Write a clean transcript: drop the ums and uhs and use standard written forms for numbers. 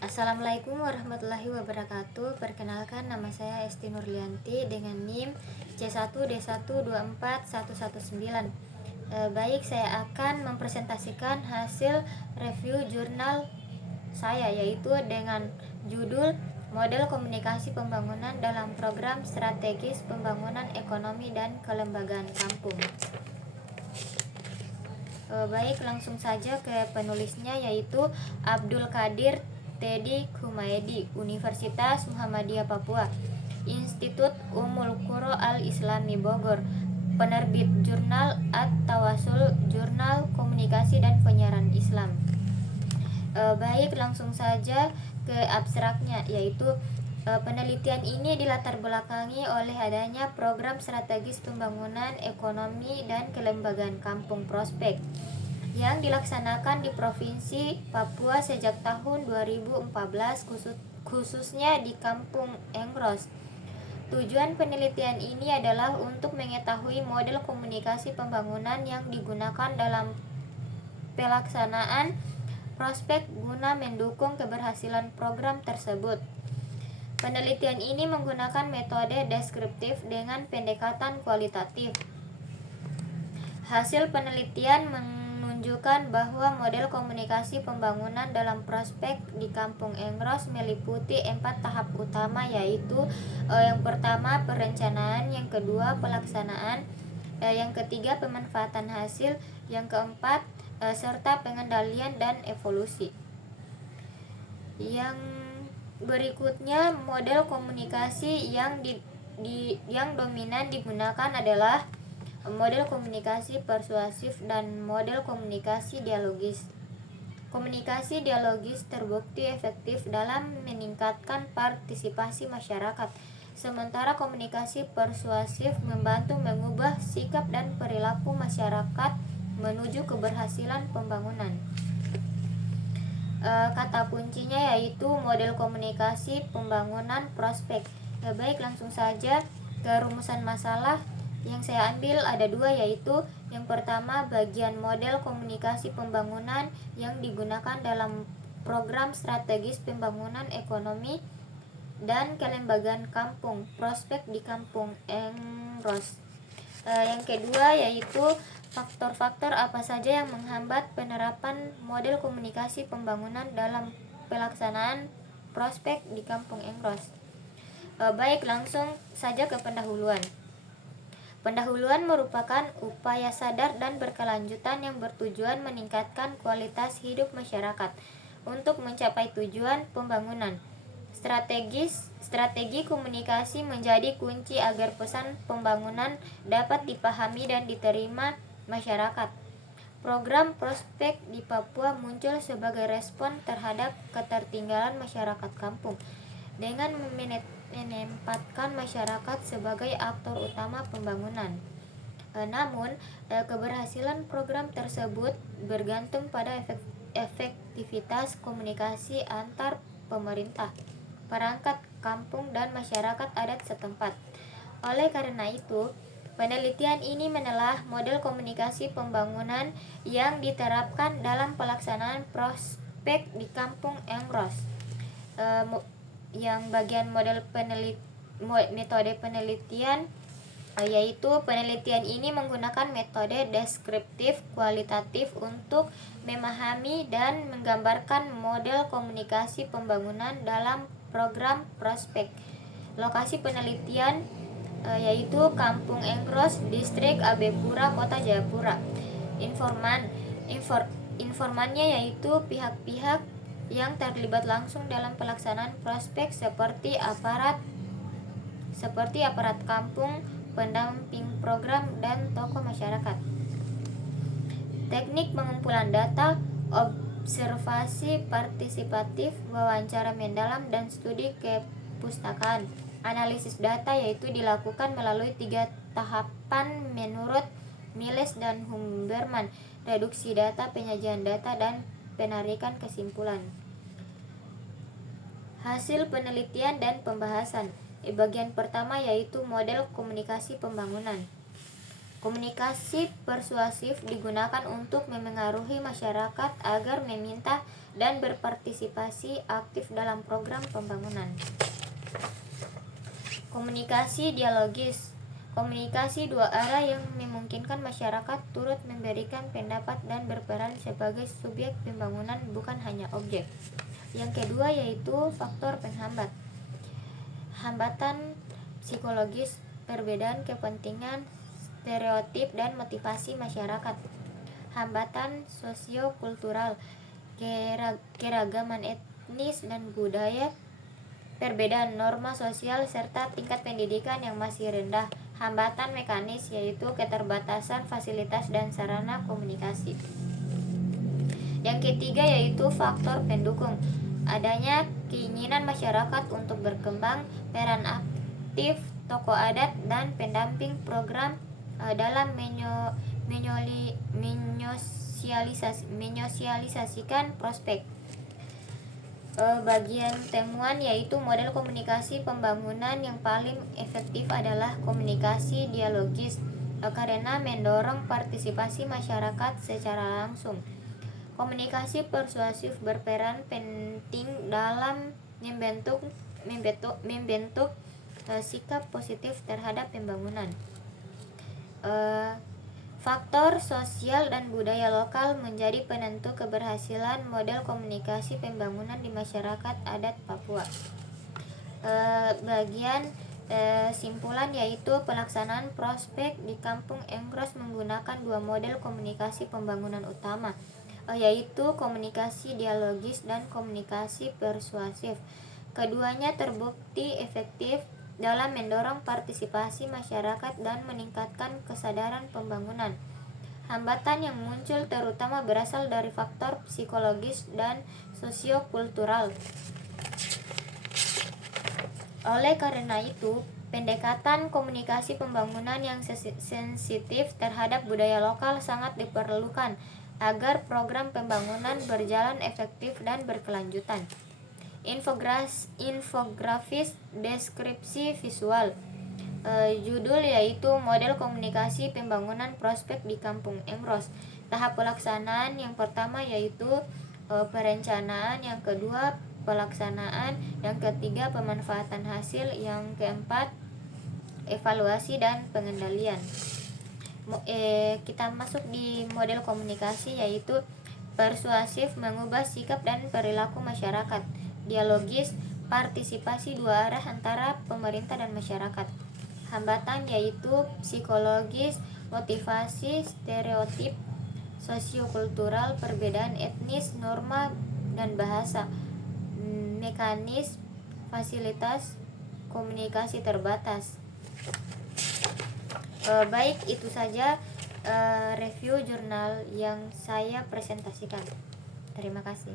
Assalamualaikum warahmatullahi wabarakatuh. Perkenalkan, nama saya Esti Nurlianti dengan NIM C1D124119119. Baik, saya akan mempresentasikan hasil review jurnal saya, yaitu dengan judul Model Komunikasi Pembangunan dalam Program Strategis Pembangunan Ekonomi dan Kelembagaan Kampung. Baik, langsung saja ke penulisnya, yaitu Abdul Qadir Tedi Kumaydi, Universitas Muhammadiyah Papua, Institut Ummul Qura Al-Islami Bogor, penerbit Jurnal At-Tawasul, Jurnal Komunikasi dan Penyiaran Islam. Baik, langsung saja ke abstraknya, yaitu penelitian ini dilatar belakangi oleh adanya program strategis pembangunan ekonomi dan kelembagaan kampung prospek yang dilaksanakan di Provinsi Papua sejak tahun 2014, khususnya di Kampung Engros. Tujuan penelitian ini adalah untuk mengetahui model komunikasi pembangunan yang digunakan dalam pelaksanaan prospek guna mendukung keberhasilan program tersebut. Penelitian ini menggunakan metode deskriptif dengan pendekatan kualitatif. Hasil penelitian menunjukkan bahwa model komunikasi pembangunan dalam prospek di Kampung Engros meliputi 4 tahap utama, yaitu yang pertama perencanaan, yang kedua pelaksanaan, yang ketiga pemanfaatan hasil, yang keempat serta pengendalian dan evolusi. Yang berikutnya, model komunikasi yang dominan digunakan adalah model komunikasi persuasif dan model komunikasi dialogis. Komunikasi dialogis terbukti efektif dalam meningkatkan partisipasi masyarakat, sementara komunikasi persuasif membantu mengubah sikap dan perilaku masyarakat menuju keberhasilan pembangunan. Kata kuncinya yaitu model komunikasi pembangunan prospek. Baik, langsung saja ke rumusan masalah. Yang saya ambil ada 2, yaitu yang pertama bagian model komunikasi pembangunan yang digunakan dalam program strategis pembangunan ekonomi dan kelembagaan kampung prospek di Kampung Engros. Yang kedua yaitu faktor-faktor apa saja yang menghambat penerapan model komunikasi pembangunan dalam pelaksanaan prospek di Kampung Engros. Baik, langsung saja ke pendahuluan. Pendahuluan merupakan upaya sadar dan berkelanjutan yang bertujuan meningkatkan kualitas hidup masyarakat untuk mencapai tujuan pembangunan. Strategi komunikasi menjadi kunci agar pesan pembangunan dapat dipahami dan diterima masyarakat. Program prospek di Papua muncul sebagai respon terhadap ketertinggalan masyarakat kampung dengan menempatkan masyarakat sebagai aktor utama pembangunan. Namun, keberhasilan program tersebut bergantung pada efektivitas komunikasi antar pemerintah, perangkat kampung, dan masyarakat adat setempat. Oleh karena itu, penelitian ini menelah model komunikasi pembangunan yang diterapkan dalam pelaksanaan prospek di Kampung Engros. Yang bagian metode penelitian yaitu penelitian ini menggunakan metode deskriptif kualitatif untuk memahami dan menggambarkan model komunikasi pembangunan dalam program prospek. Lokasi penelitian yaitu Kampung Engros, Distrik Abepura, Kota Jayapura. Informannya yaitu pihak-pihak yang terlibat langsung dalam pelaksanaan prospek seperti aparat kampung, pendamping program, dan tokoh masyarakat. Teknik pengumpulan data, observasi partisipatif, wawancara mendalam, dan studi kepustakaan. Analisis data yaitu dilakukan melalui 3 tahapan menurut Miles dan Humberman: reduksi data, penyajian data, dan penarikan kesimpulan. Hasil penelitian dan pembahasan. Bagian pertama yaitu model komunikasi pembangunan. Komunikasi persuasif digunakan untuk memengaruhi masyarakat agar meminta dan berpartisipasi aktif dalam program pembangunan. Komunikasi dialogis. Komunikasi dua arah yang memungkinkan masyarakat turut memberikan pendapat dan berperan sebagai subjek pembangunan, bukan hanya objek. Yang kedua yaitu faktor penghambat. Hambatan psikologis, perbedaan kepentingan, stereotip dan motivasi masyarakat. Hambatan sosiokultural, keragaman etnis dan budaya, perbedaan norma sosial serta tingkat pendidikan yang masih rendah. Hambatan mekanis yaitu keterbatasan fasilitas dan sarana komunikasi. Yang ketiga yaitu faktor pendukung. Adanya keinginan masyarakat untuk berkembang, peran aktif tokoh adat dan pendamping program dalam menyosialisasikan prospek. Bagian temuan yaitu model komunikasi pembangunan yang paling efektif adalah komunikasi dialogis karena mendorong partisipasi masyarakat secara langsung. Komunikasi persuasif berperan penting dalam membentuk sikap positif terhadap pembangunan. Faktor sosial dan budaya lokal menjadi penentu keberhasilan model komunikasi pembangunan di masyarakat adat Papua. Bagian simpulan yaitu pelaksanaan prospek di Kampung Engros menggunakan dua model komunikasi pembangunan utama, yaitu komunikasi dialogis dan komunikasi persuasif. Keduanya terbukti efektif dalam mendorong partisipasi masyarakat dan meningkatkan kesadaran pembangunan. Hambatan yang muncul terutama berasal dari faktor psikologis dan sosiokultural. Oleh karena itu, pendekatan komunikasi pembangunan yang sensitif terhadap budaya lokal sangat diperlukan agar program pembangunan berjalan efektif dan berkelanjutan. Infografis deskripsi visual. Judul yaitu model komunikasi pembangunan prospek di Kampung Engros. Tahap pelaksanaan yang pertama yaitu perencanaan, yang kedua pelaksanaan, yang ketiga pemanfaatan hasil, yang keempat evaluasi dan pengendalian. Kita masuk di model komunikasi yaitu persuasif, mengubah sikap dan perilaku masyarakat. Dialogis, partisipasi dua arah antara pemerintah dan masyarakat. Hambatan yaitu psikologis, motivasi, stereotip, sosiokultural, perbedaan etnis, norma dan bahasa. Mekanis, fasilitas, komunikasi terbatas. Baik, itu saja review jurnal yang saya presentasikan. Terima kasih.